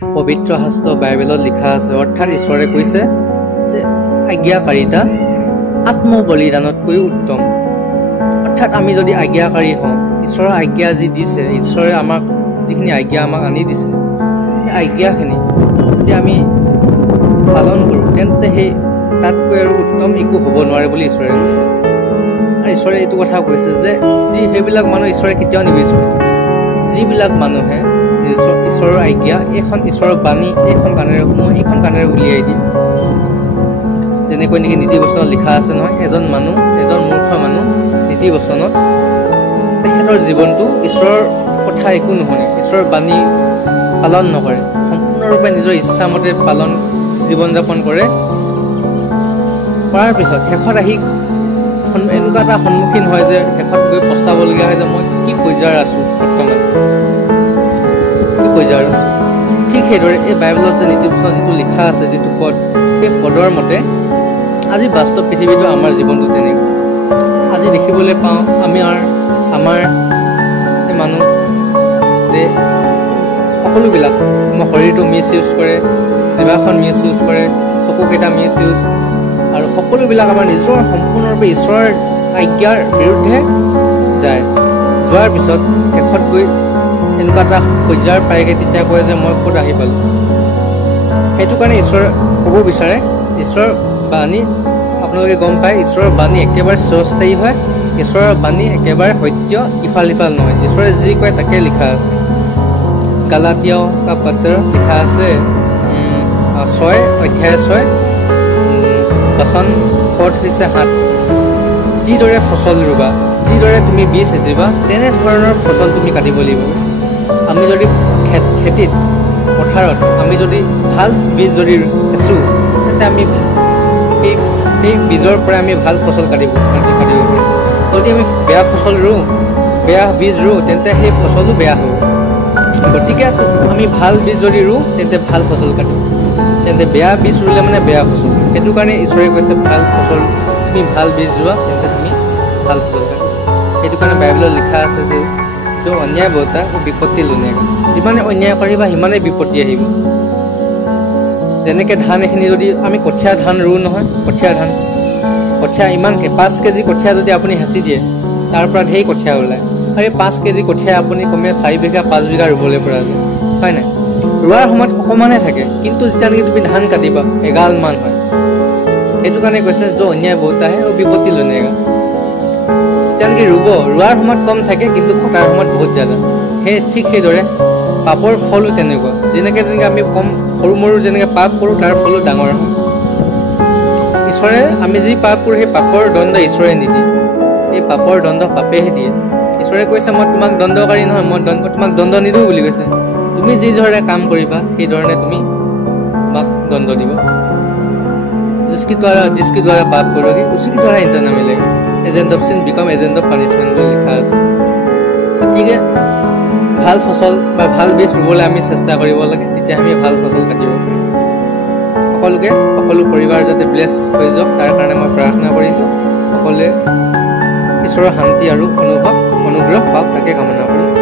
পবিত্ৰ শাস্ত্ৰ বাইবেলত লিখা আছে, অৰ্থাৎ ঈশ্বৰে কৈছে যে আজ্ঞাকাৰিতা আত্মবলিদানতকৈ উত্তম। অৰ্থাৎ আমি যদি আজ্ঞাকাৰী হওঁ, ঈশ্বৰৰ আজ্ঞা যি দিছে, ঈশ্বৰে আমাক যিখিনি আজ্ঞা আমাক আনি দিছে, সেই আজ্ঞাখিনি যদি আমি পালন কৰোঁ, তেন্তে সেই তাতকৈ আৰু উত্তম একো হ'ব নোৱাৰে বুলি ঈশ্বৰে কৈছে। আৰু ঈশ্বৰে এইটো কথা কৈছে যে সেইবিলাক মানুহ ঈশ্বৰে কেতিয়াও নিবিচাৰে, যিবিলাক মানুহে ঈশ্বৰৰ আজ্ঞা, এইখন ঈশ্বৰৰ বাণী এইখন কাণেৰে শুনো, এইখন কাণেৰে উলিয়াই দিয়ে। যেনেকৈ নেকি নীতি বচনত লিখা আছে নহয়, এজন মূৰ্খ মানুহ নীতি বচনত তেখেতৰ জীৱনটো ঈশ্বৰৰ কথা একো নুশুনে, ঈশ্বৰৰ বাণী পালন নকৰে, সম্পূৰ্ণৰূপে নিজৰ ইচ্ছামতে জীৱন যাপন কৰে। কৰাৰ পিছত শেষত আহি এনেকুৱা এটা সন্মুখীন হয় যে শেষত গৈ পস্তাবলগীয়া হয় যে মই কি পৰ্যায়ত আছোঁ, বৰ্তমান কি পৰ্যায়ত আছোঁ। ঠিক সেইদৰে এই বাইবেলত যে নীতিবচনত যিটো লিখা আছে, যিটো পদ, সেই পদৰ মতে আজি বাস্তৱ পৃথিৱীটো আমাৰ জীৱনটো তেনেকুৱা। আজি দেখিবলৈ পাওঁ আমাৰ এই মানুহ যে সকলোবিলাক আমাৰ শৰীৰটো মিছ ইউজ কৰে, জিভাখন মিছ ইউজ কৰে, চকুকেইটা মিছ ইউজ, আৰু সকলোবিলাক আমাৰ নিজৰ সম্পূৰ্ণৰূপে ঈশ্বৰৰ আজ্ঞাৰ বিৰুদ্ধে যায়। যোৱাৰ পিছত শেষত গৈ এনেকুৱা এটা পৰ্যায়ৰ পায়গৈ, তেতিয়া কয় যে মই ক'ত আহি পালোঁ। সেইটো কাৰণে ঈশ্বৰে ক'ব বিচাৰে, ঈশ্বৰৰ বাণী আপোনালোকে গম পায়, ঈশ্বৰৰ বাণী একেবাৰে চিৰস্থায়ী হয়, ঈশ্বৰৰ বাণী একেবাৰে সত্য, ইফাল সিফাল নহয়। ঈশ্বৰে যি কয় তাকে লিখা আছে। গালাতীয় কা পত্ৰ লিখা আছে 6:6 বচন পদ হৈছে 7। যিদৰে ফচল ৰুবা, যিদৰে তুমি বীজ সিঁচিবা, তেনেধৰণৰ ফচল তুমি কাটিব লাগিব। আমি যদি খেতিত পথাৰত আমি যদি ভাল বীজ যদি সিঁচোঁ, তেন্তে আমি সেই বীজৰ পৰা আমি ভাল ফচল কাটিব পাৰিম। যদি আমি বেয়া ফচল ৰুওঁ, বেয়া বীজ ৰুওঁ, তেন্তে সেই ফচলো বেয়া হ'ব। গতিকে আমি ভাল বীজ যদি ৰুওঁ, তেন্তে ভাল ফচল কাটিম, তেন্তে বেয়া বীজ ৰুলে মানে বেয়া ফচল। সেইটো কাৰণে ঈশ্বৰে কৈছে ভাল ফচল, তুমি ভাল বীজ ৰোৱা, তেন্তে তুমি ভাল ফচল কাটিবা। সেইটো কাৰণে বাইবেলত লিখা আছে যে অন্যায় বৰ্তা বিপত্তি লুনেগা, যিমানে অন্যায় কৰিবা সিমানেই বিপত্তি আহিব। যেনেকৈ ধান এখিনি যদি আমি কঠীয়া ধান ৰুওঁ নহয়, কঠীয়া ইমানকৈ 5 কেজি কঠীয়া যদি আপুনি হেঁচি দিয়ে, তাৰ পৰা ঢেৰ কঠীয়া ওলায়। আৰু এই 5 কেজি কঠীয়া আপুনি কমে 4 বিঘা 5 বিঘা ৰুবলৈ পৰা যায়, হয় নাই? ৰোৱাৰ সময়ত অকণমানে থাকে, কিন্তু যেতিয়া নেকি তুমি ধান কাটিবা এগালমান হয়। সেইটো কাৰণে কৈছে অন্যায় বহুত আহে আৰু বিপত্তি লুনেগা। যেতিয়া নেকি ৰোৱাৰ সময়ত কম থাকে, কিন্তু কটাৰ সময়ত বহুত জ্যাদা। ঠিক সেইদৰে পাপৰ ফলো তেনেকুৱা। যেনেকৈ আমি সৰু মৰু যেনেকৈ পাপ কৰোঁ, তাৰ ফলো ডাঙৰ হয়। ঈশ্বৰে আমি যি পাপ কৰোঁ, সেই পাপৰ দণ্ড ঈশ্বৰে নিদিয়ে, এই পাপৰ দণ্ড পাপেহে দিয়ে। ঈশ্বৰে কৈছে মই তোমাক দণ্ডকাৰী নহয়, মই তোমাক দণ্ড নিদিওঁ বুলি কৈছে। তুমি যি ধৰণে কাম কৰিবা, সেই ধৰণে তোমাক দণ্ড দিব। जिसके द्वारा पाप करोगे उसी के द्वारा इंतजाम मिलेगा। Agent of sin become agent of punishment বুলি লিখা আছে। গতিকে ভাল ফচল বা ভাল বীজ ৰুবলৈ আমি চেষ্টা কৰিব লাগে, তেতিয়া আমি ভাল ফচল কাটিব পাৰিম। সকলো পৰিবাৰ যাতে ব্লেছ হৈ যাওক, তাৰ কাৰণে মই প্ৰাৰ্থনা কৰিছোঁ। সকলোৱে ঈশ্বৰৰ শান্তি আৰু অনুগ্ৰহ পাওক, তাকে কামনা কৰিছোঁ।